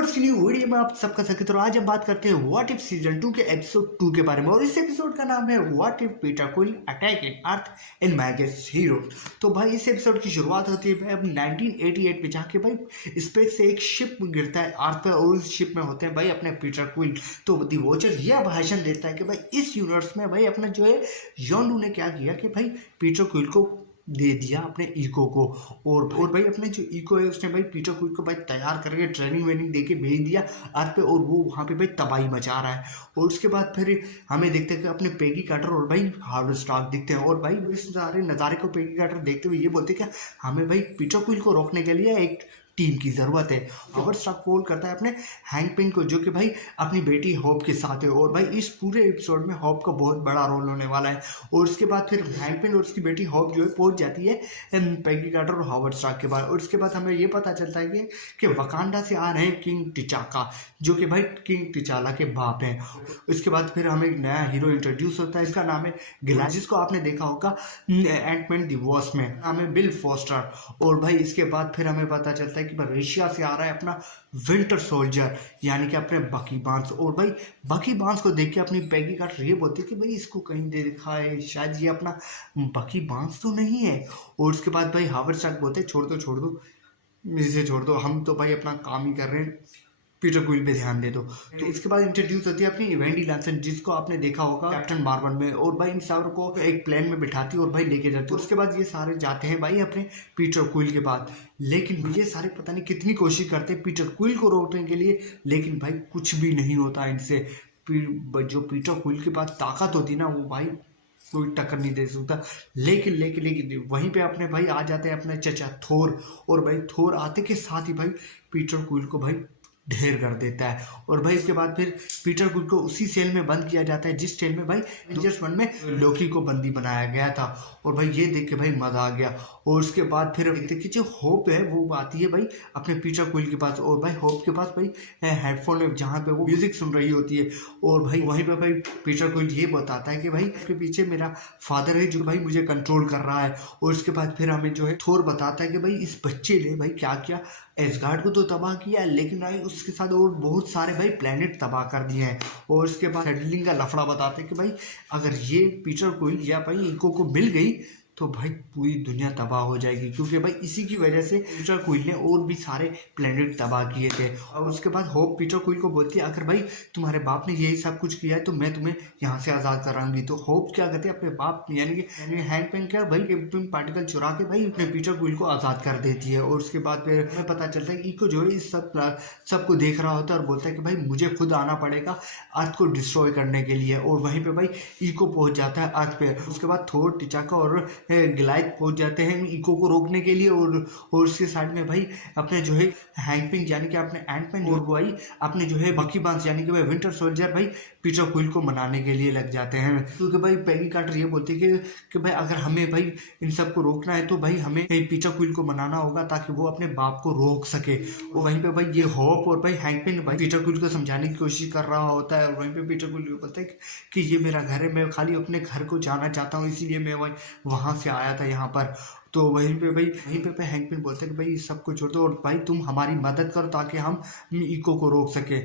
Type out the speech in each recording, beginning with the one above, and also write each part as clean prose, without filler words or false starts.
Star की new video में आप सबका स्वागत है। आज हम बात करते हैं व्हाट इफ सीजन 2 के एपिसोड 2 के बारे में और इस एपिसोड का नाम है what if Peter Quill attack in earth in mightiest hero. तो भाई इस एपिसोड की शुरुआत होती है अब 1988 में, जहाँ के भाई स्पेस से एक शिप गिरता है अर्थ पर और उस शिप में होते हैं भाई अपने पीटर क्विल। तो दी वॉचर यह भाषण देता है कि भाई इस यूनिवर्स में भाई अपना जो है यॉन्डू ने क्या किया कि भाई पीटर क्विल को दे दिया अपने इको को और भाई अपने जो इको है उसने भाई पीटर क्विल को भाई तैयार करके ट्रेनिंग वेनिंग दे के भेज दिया अर्थ पे और वो वहाँ पे भाई तबाही मचा रहा है। और उसके बाद फिर हमें देखते हैं कि अपने पेगी कार्टर और भाई हार्वर्ड स्टार्क दिखते हैं और भाई इस सारे नज़ारे को पेगी कार्टर देखते हुए ये बोलते हैं कि हमें भाई पीटर क्विल को रोकने के लिए एक टीम की ज़रूरत है। हार्वर्ड स्टार्क कॉल करता है अपने हैंक पिन को, जो कि भाई अपनी बेटी होप के साथ है और भाई इस पूरे एपिसोड में होप का बहुत बड़ा रोल होने वाला है। और उसके बाद फिर हैंक पिन और उसकी बेटी होप जो है पहुंच जाती है पेगी कार्टर और हार्वर्ड स्टार्क के बाद। और उसके बाद हमें ये पता चलता है कि वकांडा से आ रहे हैं किंग टिचाका, जो कि भाई किंग टिचाला के बाप हैं। उसके बाद फिर हमें एक नया हीरो इंट्रोड्यूस होता है, इसका नाम है गिलास, जिसको आपने देखा होगा एंटमैन द वॉस्प में, नाम है बिल फॉस्टर। और भाई इसके बाद फिर हमें पता चलता है कि रशिया से आ रहा है अपना विंटर सोल्जर यानी कि अपने बकी बांस। और भाई बकी बांस को देख के अपनी पेगी कार्टर ये बोलती है कि भाई इसको कहीं देखा है, शायद ये अपना बकी बांस तो नहीं है। और उसके बाद भाई हार्वर्ड स्टार्क बोलते छोड़ दो इसे छोड़ दो, हम तो भाई अपना काम ही कर रहे हैं, पीटर क्विल पे ध्यान दे दो। तो इसके बाद इंट्रोड्यूस होती है अपनी वेंडी लैंसन, जिसको आपने देखा होगा कैप्टन मार्वल में। और भाई इन सब को एक प्लेन में बिठाती है और भाई लेके जाती है। उसके बाद ये सारे जाते हैं भाई अपने पीटर क्विल के पास, लेकिन ये सारे पता नहीं कितनी कोशिश करते हैं पीटर क्विल को रोकने के लिए, लेकिन भाई कुछ भी नहीं होता इनसे। जो पीटर क्विल के पास ताकत होती ना वो भाई कोई टक्कर नहीं दे सकता। लेकिन वहीं पे अपने भाई आ जाते हैं अपने चचा थोर। और भाई थोर आते के साथ ही भाई पीटर क्विल को भाई ढेर कर देता है। और भाई इसके बाद फिर पीटर क्विल को उसी सेल में बंद किया जाता है जिस सेल में भाई एवेंजर्स 1 में लोकी को बंदी बनाया गया था। और भाई ये देख के भाई मजा आ गया। और उसके बाद फिर देखते कि जो होप है वो आती है भाई अपने पीटर क्विल के पास। और भाई होप के पास भाई हेडफोन में जहाँ पे वो म्यूजिक सुन रही होती है। और भाई वहीं पे भाई पीटर क्विल ये बताता है कि भाई उसके पीछे मेरा फादर है जो भाई मुझे कंट्रोल कर रहा है। और उसके बाद फिर हमें जो है थोर बताता है कि भाई इस बच्चे ने भाई क्या किया, एसगार्ड को तो तबाह किया, लेकिन भाई उसके साथ और बहुत सारे भाई प्लेनेट तबाह कर दिए हैं। और उसके बाद सेटलिंग का लफड़ा बताते हैं कि भाई अगर ये पीटर क्विल या भाई इको को मिल गई तो भाई पूरी दुनिया तबाह हो जाएगी, क्योंकि भाई इसी की वजह से पीटर क्विल ने और भी सारे प्लेनेट तबाह किए थे। और उसके बाद होप पीटर क्विल को बोलती है अगर भाई तुम्हारे बाप ने यही सब कुछ किया है तो मैं तुम्हें यहाँ से आज़ाद कराऊंगी। तो होप क्या कहते हैं अपने बाप यानी कि हैंकमैन क्या भाई पार्टिकल चुरा के भाई अपने पीटर क्विल को आज़ाद कर देती है। और उसके बाद फिर हमें पता चलता है कि इको जो है इस सबको देख रहा होता है और बोलता है कि भाई मुझे खुद आना पड़ेगा अर्थ को डिस्ट्रॉय करने के लिए। और वहीं पे भाई इको पहुंच जाता है अर्थ पे। उसके बाद थोर टिचाका और गिलाइट पहुंच जाते हैं इको को रोकने के लिए। और उसके साइड में भाई अपने जो है हैंकपिंग यानी कि अपने एंटमैन और भाई अपने जो है बकी बांस यानी कि भाई विंटर सोल्जर भाई पीटर क्विल को मनाने के लिए लग जाते हैं। क्योंकि भाई पेगी कार्टर ये बोलती है कि भाई अगर हमें भाई इन सबको रोकना है तो भाई हमें पीटर क्विल को मनाना होगा ताकि वो अपने बाप को रोक सके। और वहीं पे भाई ये होप और भाई हैंकपिन भाई पीटर क्विल को समझाने की कोशिश कर रहा होता है। और वहीं पे पीटर क्विल बोलता है कि ये मेरा घर है, मैं खाली अपने घर को जाना चाहता हूँ, इसीलिए मैं वहाँ से आया था यहाँ पर। तो वहीं पे हैंकपिन बोलता है कि भाई सबको छोड़ दो और भाई तुम हमारी मदद करो ताकि हम इको को रोक सके।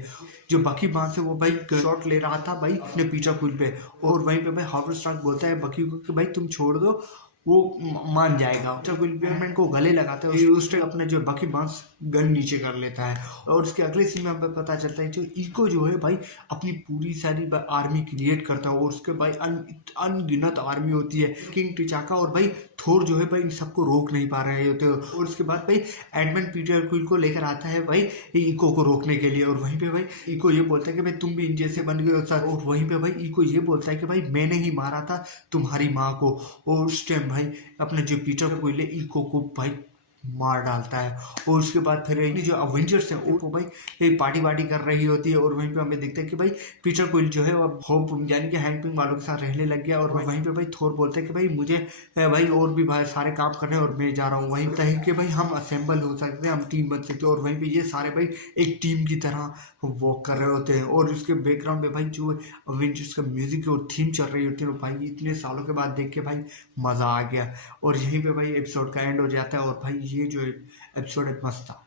जो बकी बांस है वो भाई शॉट ले रहा था भाई अपने पीटर क्विल पे। और वहीं पे भाई हार्वर्ड स्टार्क बोलता है बकी को कि भाई तुम छोड़ दो, वो मान जाएगा। पीटर क्विल को गले लगाता है, उससे अपने जो बाकी बांस गन नीचे कर लेता है। और उसके अगले सीन में हमें पता चलता है जो इको जो है भाई अपनी पूरी सारी आर्मी क्रिएट करता है और उसके भाई अनगिनत आर्मी होती है। किंग टिचाका और भाई थोर जो है भाई इन सबको रोक नहीं पा रहे होते। और उसके बाद भाई एडमंड पीटर क्विल को लेकर आता है भाई इको को रोकने के लिए। और वहीं पे भाई इको ये बोलता है कि भाई तुम भी इन जैसे बन गए हो सर। और वहीं पे भाई इको ये बोलता है कि भाई मैंने ही मारा था तुम्हारी माँ को। और उस टाइम भाई अपने जो पीटर क्विल है इको को भाई मार डालता है। और उसके बाद फिर जो अवेंजर्स हैं वो भाई एक पार्टी कर रही होती है। और वहीं पे हमें देखते हैं कि भाई पीटर क्विल जो है वो होप यानी कि हैंकपिंग वालों के साथ रहने लग गया। और वहीं पे भाई थोर बोलते हैं कि भाई मुझे भाई और भी भाई सारे काम करने और मैं जा रहा हूँ। वहीं पे कि भाई हम असेंबल हो सकते हैं, हम टीम बन सकते हैं। और वहीं पे ये सारे भाई एक टीम की तरह वॉक कर रहे होते हैं। और उसके बैकग्राउंड में भाई जो अवेंजर्स का म्यूजिक और थीम चल रही होती है भाई इतने सालों के बाद देख के भाई मज़ा आ गया। और यहीं पे भाई एपिसोड का एंड हो जाता है। और भाई ये जो एपिसोड है मस्त था।